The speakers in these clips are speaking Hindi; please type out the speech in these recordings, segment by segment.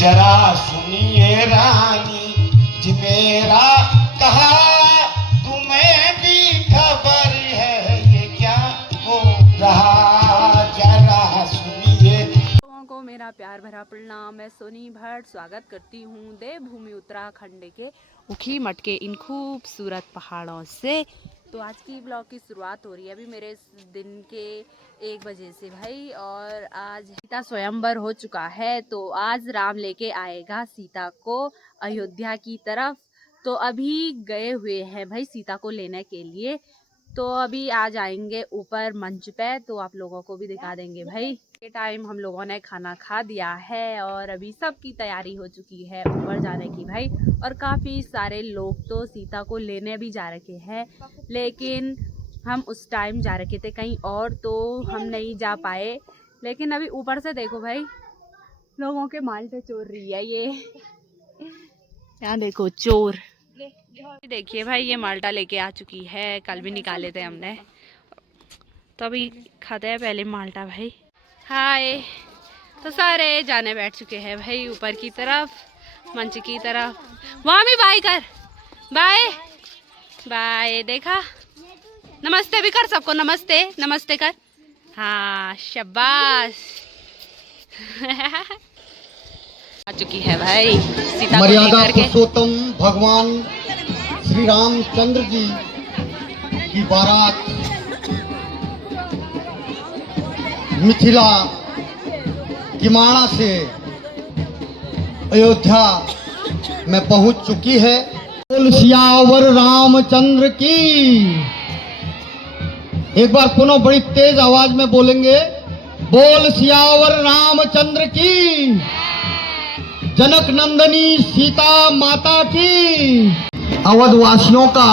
जरा सुनिए रानी जी मेरा कहा, तुम्हें भी खबर है ये क्या हो रहा, जरा सुनिए। लोगों को मेरा प्यार भरा प्रणाम। मैं सोनी भट्ट स्वागत करती हूँ देवभूमि उत्तराखंड के ऊखी मठ के इन खूबसूरत पहाड़ों से। तो आज की ब्लॉग की शुरुआत हो रही है अभी मेरे दिन के 1 बजे से भाई। और आज सीता स्वयंवर हो चुका है, तो आज राम लेके आएगा सीता को अयोध्या की तरफ। तो अभी गए हुए हैं भाई सीता को लेने के लिए। तो अभी आ जाएंगे ऊपर मंच पे, तो आप लोगों को भी दिखा देंगे भाई। ये टाइम हम लोगों ने खाना खा दिया है और अभी सबकी तैयारी हो चुकी है ऊपर जाने की भाई। और काफ़ी सारे लोग तो सीता को लेने भी जा रखे हैं, लेकिन हम उस टाइम जा रखे थे कहीं और, तो हम नहीं जा पाए। लेकिन अभी ऊपर से देखो भाई, लोगों के माल्टे चोर रही है ये। यहाँ देखो चोर। देखिए भाई, ये माल्टा लेके आ चुकी है, कल भी निकाले थे हमने। तो अभी खाते हैं पहले माल्टा भाई। हाय। तो सारे जाने बैठ चुके हैं भाई ऊपर की तरफ, मंच की तरफ। वहाँ भी बाय कर, बाय बाय। देखा, नमस्ते भी कर सबको, नमस्ते नमस्ते कर। हाँ शाबाश। आ चुकी है भाई सीता को मर्यादा लेकर के। पुरुषोत्तम भगवान श्री रामचंद्र जी की बारात मिथिला किमाड़ा से अयोध्या में पहुंच चुकी है। बोल सियावर रामचंद्र की। एक बार पुनः बड़ी तेज आवाज में बोलेंगे, बोल सियावर रामचंद्र की। जनक नंदनी सीता माता की। अवधवासियों का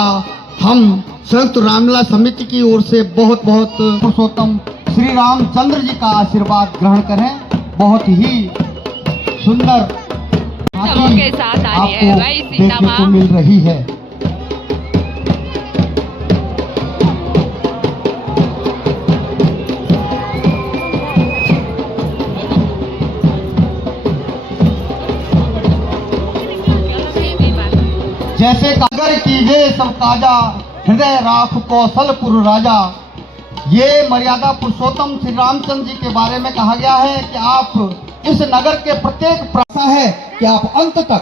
हम संयुक्त रामलीला समिति की ओर से बहुत बहुत पुरुषोत्तम श्री रामचंद्र जी का आशीर्वाद ग्रहण करें। बहुत ही सुंदर के साथ आ रही है भाई सीता देखने को माँ। मिल रही है। जैसे कागर कीजे सब काजा, हृदय राख कौशलपुर राजा। ये मर्यादा पुरुषोत्तम श्री रामचंद्र जी के बारे में कहा गया है कि आप इस नगर के प्रत्येक प्रासा है कि आप अंत तक।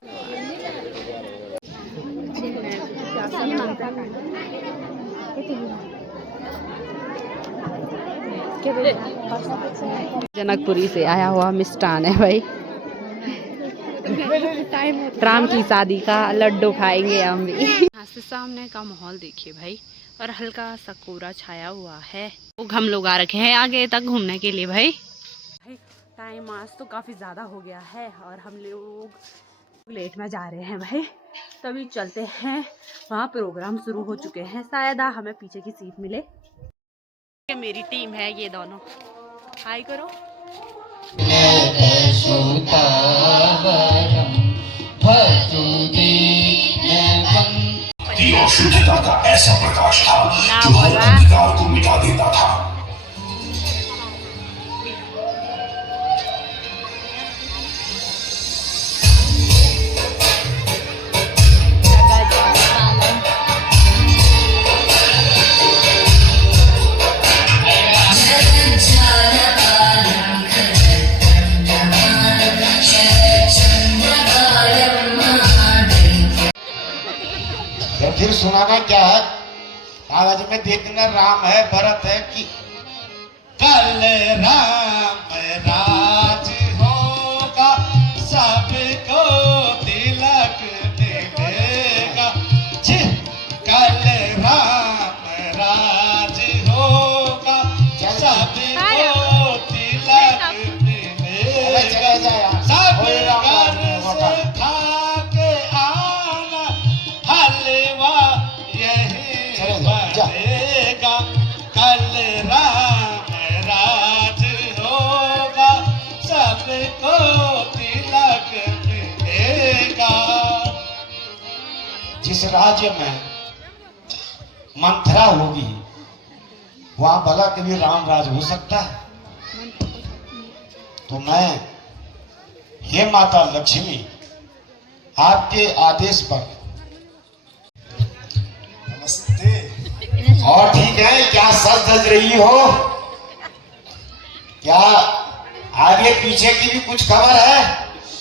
जनकपुरी से आया हुआ मिष्ठान है भाई। राम की शादी का लड्डू खाएंगे हम भी। यहाँ से सामने का माहौल देखिए भाई, और हल्का सा कोहरा छाया हुआ है। वो हम लोग आ रखे हैं आगे तक घूमने के लिए भाई। टाइम आज तो काफ़ी ज़्यादा हो गया है और हम लोग लेट में जा रहे हैं भाई। तभी चलते हैं, वहाँ प्रोग्राम शुरू हो चुके हैं। शायद हमें पीछे की सीट मिले। ये मेरी टीम है, ये दोनों। हाय करो। और शुद्धता का ऐसा प्रकाश था जो हर अंधकार को मिटा देता था। फिर सुनाना क्या है, कागज में देखना राम है भरत है कि कल राम राज होगा, सबको तिलक मिलेगा। जी कल राम राज होगा, सबको तिलक मिलेगा। सब घर से खा के आना हलवा यही बनेगा। कल राम राज होगा, सबको तिलक मिलेगा। जिस राज्य में मंथरा होगी वहां भला कभी राम राज हो सकता है? तो मैं हे माता लक्ष्मी, आपके आदेश पर। नमस्ते। और ठीक है, क्या सज धज रही हो? क्या आगे पीछे की भी कुछ खबर है,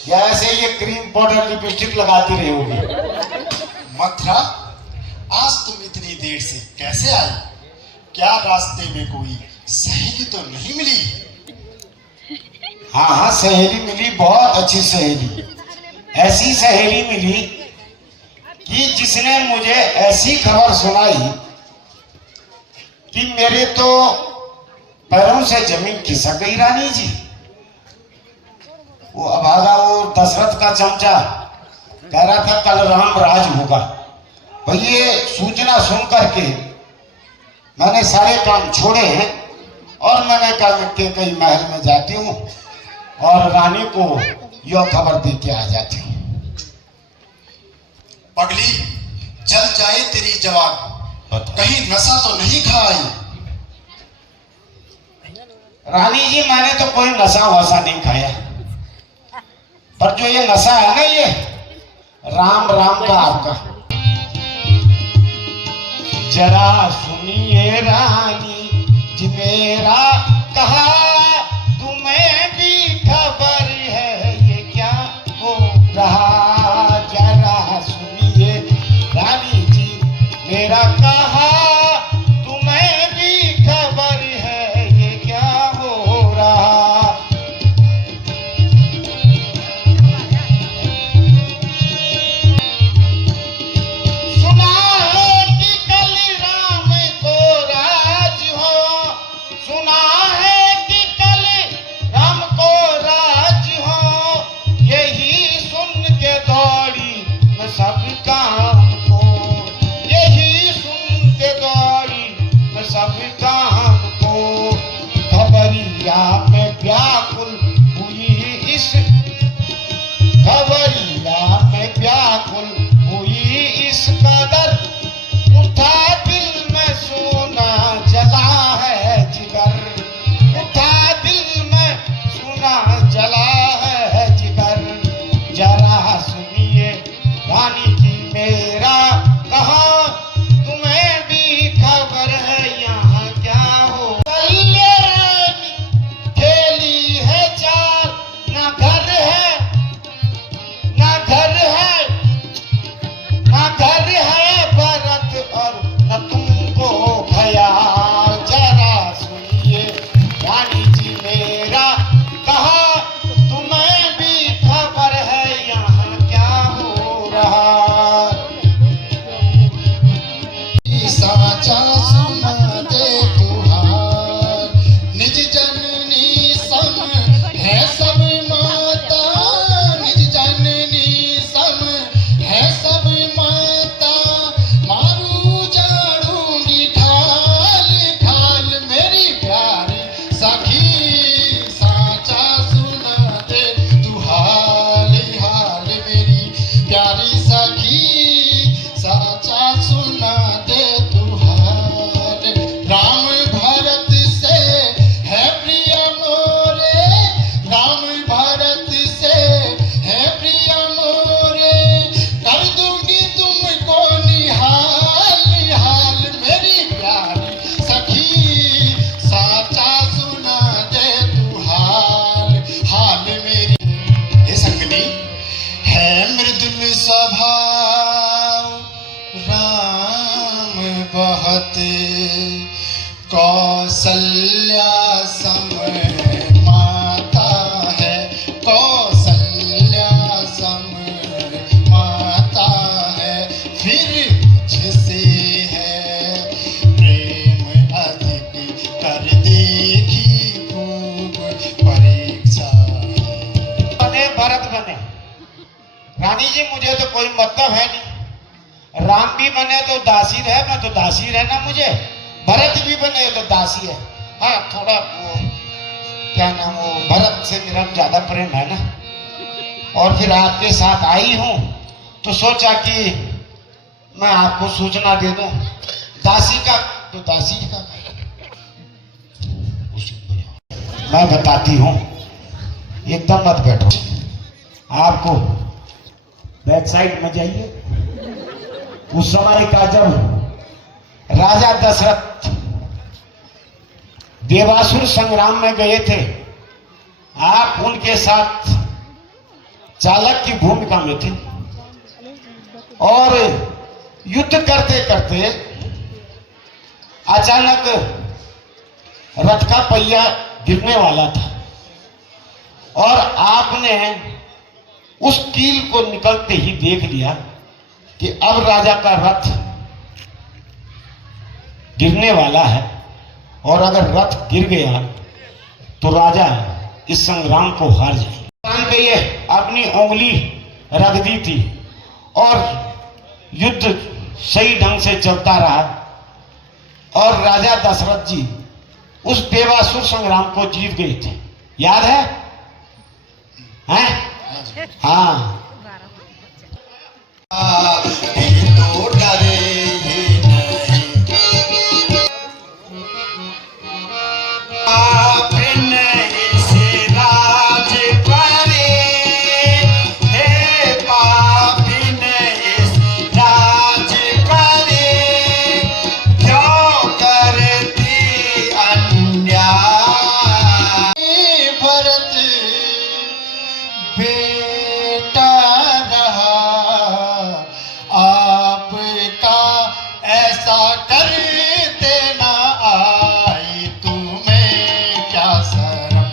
या ऐसे ये क्रीम पाउडर लिपस्टिक लगाती रही होगी? मथुरा, आज तुम इतनी देर से कैसे आई? क्या रास्ते में कोई सहेली तो नहीं मिली? हाँ हाँ, सहेली मिली, बहुत अच्छी सहेली। ऐसी सहेली मिली कि जिसने मुझे ऐसी खबर सुनाई कि मेरे तो पैरों से जमीन खिसक गई। रानी जी, वो अभागा, वो दशरथ का चमचा कह रहा था कल राम राज होगा। भाई ये सूचना सुन करके मैंने सारे काम छोड़े हैं और मैंने कहा कि कई महल में जाती हूँ और रानी को यह खबर दे के आ जाती हूँ। पगली, जल जाए तेरी जवान, कहीं नशा तो नहीं खाई? रानी जी, मैंने तो कोई नशा वशा नहीं खाया, पर जो ये नशा है ना, ये राम राम का आपका। जरा सुनिए रानी जी मेरा कहा, तुम्हें भी खबर है ये क्या हो रहा। जरा सुनिए रानी जी मेरा कहा, तुम्हें भी खबर है ये क्या हो रहा। सुना है कि कल राम को राज हो, सुना है कि कल राम को राज हो, यही सुन के दौड़ी मैं सब काम को, यही सुन के दौड़ी मैं सब काम को। खबरिया में व्याकुल हुई इस, खबरिया में व्याकुल हुई इस कदर, उठा दिल में सोना जला है जिगर, उठा दिल में सोना जला है जिगर। जरा सुनिए रानी जी मेरा कहा, तुम्हें भी खबर है यहाँ क्या हो। कल ये रानी खेली है चाल, ना घर है ना घर है ना घर है भरत और न तुमको ख्याल। जरा सुनिए रानी जी मेरा कहा, तुम्हें भी खबर है यहाँ क्या हो रहा। साचा सुना दे तुहार, निज जननी सम है सब माता, निज जननी सम है सब माता। मारू जाड़ूंगी ढाल ढाल मेरी प्यारी सखी, साचा सुना दे तुहार हाल मेरी प्यारी सखी, साचा सुना दे तुहार। राम भरत से है प्रिय मोरे, राम भरत से है प्रिय मोरे, कर दूंगी तुमको निहाल निहाल मेरी प्यारी सखी, साचा सुना दे तुहार हाल मेरी। हे संगनी, है मृदुल स्वभाव राम बहुत, कौशल्या सम माता है, कौशल्या सम माता है। फिर मुझसे है प्रेम अधिक, कर देखी खूब परीक्षा है। बने भरत बने, रानी जी मुझे तो कोई मतलब है नहीं। राम भी बने तो दासी रहे, मैं तो दासी रहना मुझे। भरत भी बने तो दासी है। हाँ, थोड़ा वो क्या नाम, वो भरत से मेरा ज्यादा प्रेम है ना। और फिर आपके साथ आई हूँ तो सोचा कि मैं आपको सूचना दे दूं दासी का, तो दासी का मैं बताती हूँ, एकदम मत बैठो। आपको बैक साइड में जाइए। उस समय का जब राजा दशरथ देवासुर संग्राम में गए थे, आप उनके साथ चालक की भूमिका में थे और युद्ध करते करते अचानक रथ का पहिया गिरने वाला था और आपने उस कील को निकलते ही देख लिया कि अब राजा का रथ गिरने वाला है और अगर रथ गिर गया तो राजा इस संग्राम को हार जाए। भगवान पे ये अपनी उंगली रख दी थी और युद्ध सही ढंग से चलता रहा और राजा दशरथ जी उस देवासुर संग्राम को जीत गए थे। याद है? हैं? हाँ। तो डरे ही नहीं, आपने इसे राज करे, हे पापी ने इस राज करे, क्यों करती अन्याय। भरत बेटा रहा आपका, ऐसा करते ना आई तुम्हें क्या शर्म,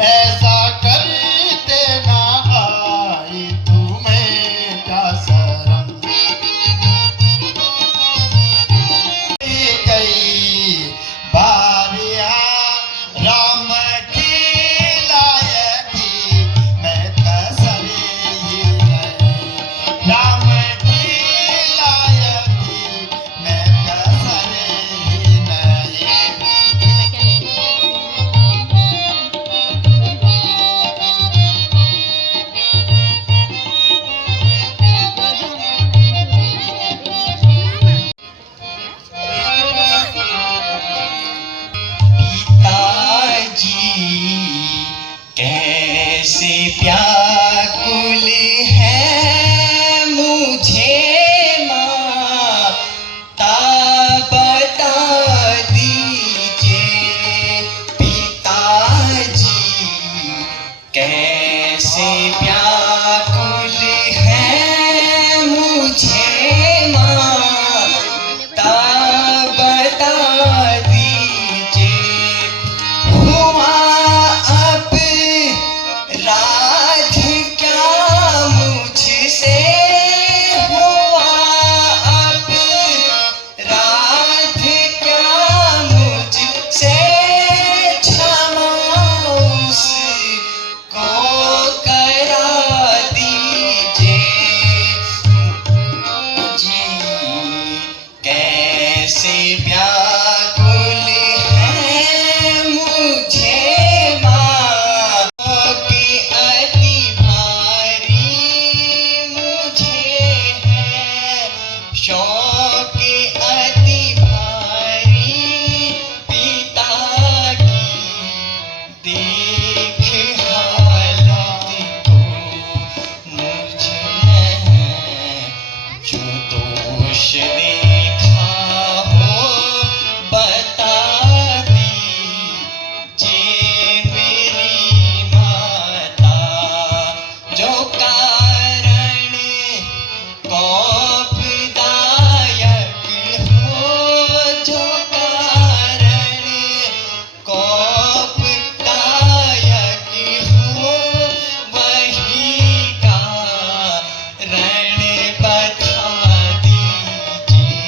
ऐसा करते ना आई तुम्हें क्या शर्म। कई बारियां राम की लायकी मैं कसरी नहीं, राम की लायकी मैं कसरी नहीं। पिताजी कैसे व्याकुल है मुझे माता बता दीजिए, पिताजी कैसे व्याकुल है मुझे माता बता दीजिए, हुआ अपराध क्या मुझसे, हुआ अपराध क्या मुझसे, क्षमा उसको करा दीजिए जी, कैसे व्याकुल है मुझे माँ की अति भारी मुझे है, शौक अति भारी पिता की देख हालत को मुझ में जो दोष देखा हो बता दीजिए मेरी माता, जो कारण कोपदायक हो, जो कारण कोपदायक हो, वही कारण बता दीजिए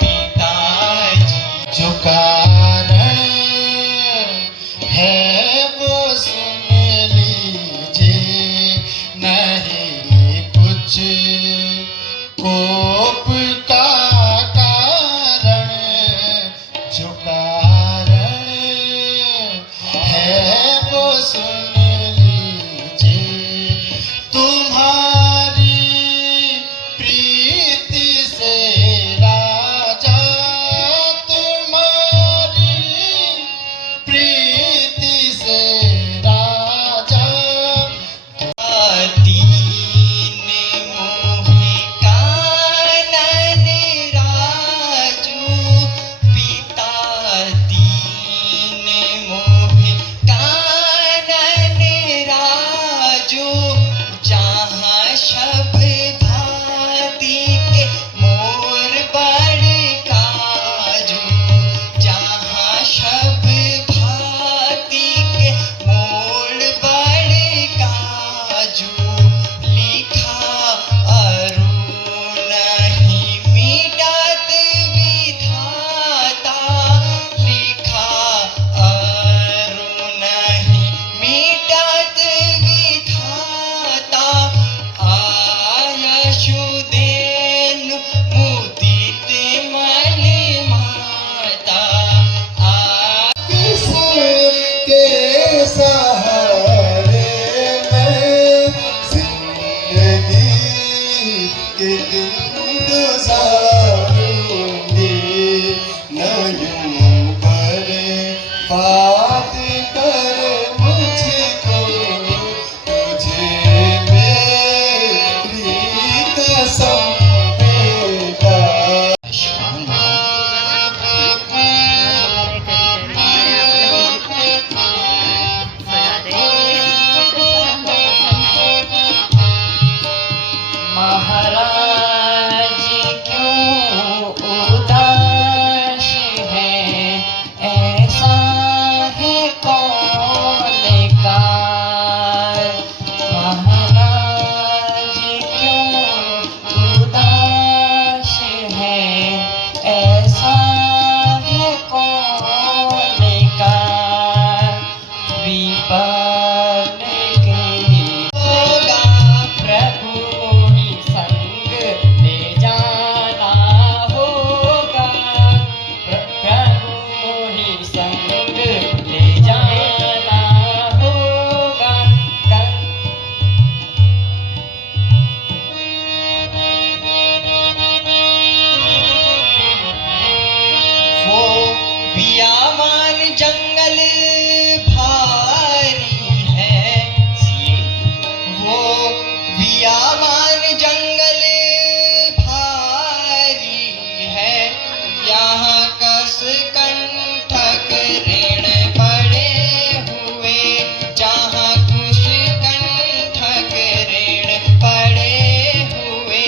पिताजी, जो कारण है वो सुन लीजिए, नहीं कुछ कोप का कारण, जो कारण है वो सुन लीजिए, तुम्हारी प्रीति से राजा, तुम्हारी प्रीति से राजा जहाँ शब्द भाती के मोर बड़ काजू, जहाँ शब्द भाती के मोर बड़ काजू, लिखा अरु नहीं मिटत विधाता, लिखा अरु नहीं मिटत विधाता, आयशुदेन मुदित मन माता, किसके सहारे मैं जिंदगी के दिन गुजारूंगी, न यूं बर्बाद कर मुझको, तुझे मेरी कसम बेटा। महाराज क्यों उदास है, ऐसा है कौन का, महाराज क्यों उदास है, ऐसा है कौन का, विपन्न के होगा प्रभु ही संग ले जाना होगा, प्रभु ही संग ले जाना होगा। वो बियामान जंगल भारी है, वो बियामान जंगल भारी है, यहाँ कस कंठक ऋण पड़े हुए, जहाँ कुश कंठक ऋण पड़े हुए,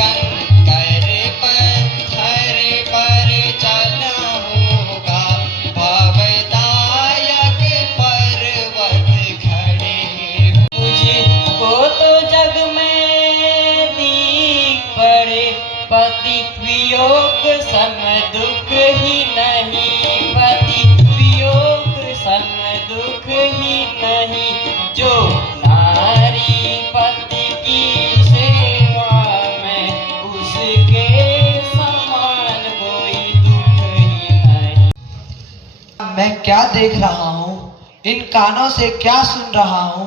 कंकर पत्थर पर चला होगा, भवदायक पर्वत खड़े, मुझको तो जग में दीख पड़े, पति वियोग सम दुख ही नहीं, पति वियोग सम दुख ही नहीं, जो नारी पति की सेवा में, उसके समान कोई दुख ही नहीं। मैं क्या देख रहा हूँ, इन कानों से क्या सुन रहा हूँ,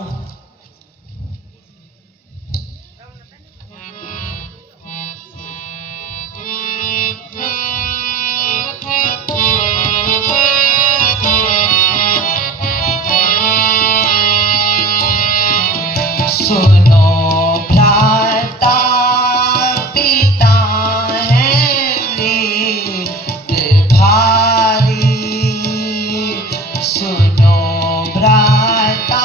सुनो भ्राता पिता है रीत भारी, सुनो भ्राता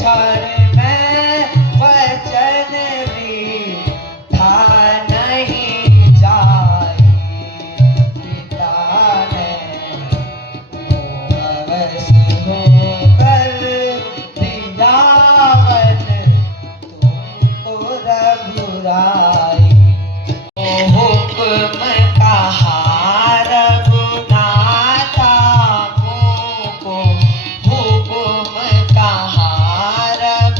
क्षण में वचन भी था नहीं जाई। पिता ने मोहवश होकर दिया वन तुमको रघुराई। हुक्म कहा रघुनाथा मुझको, हुक्म कहा रघुनाथा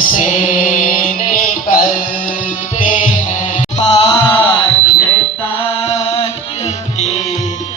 से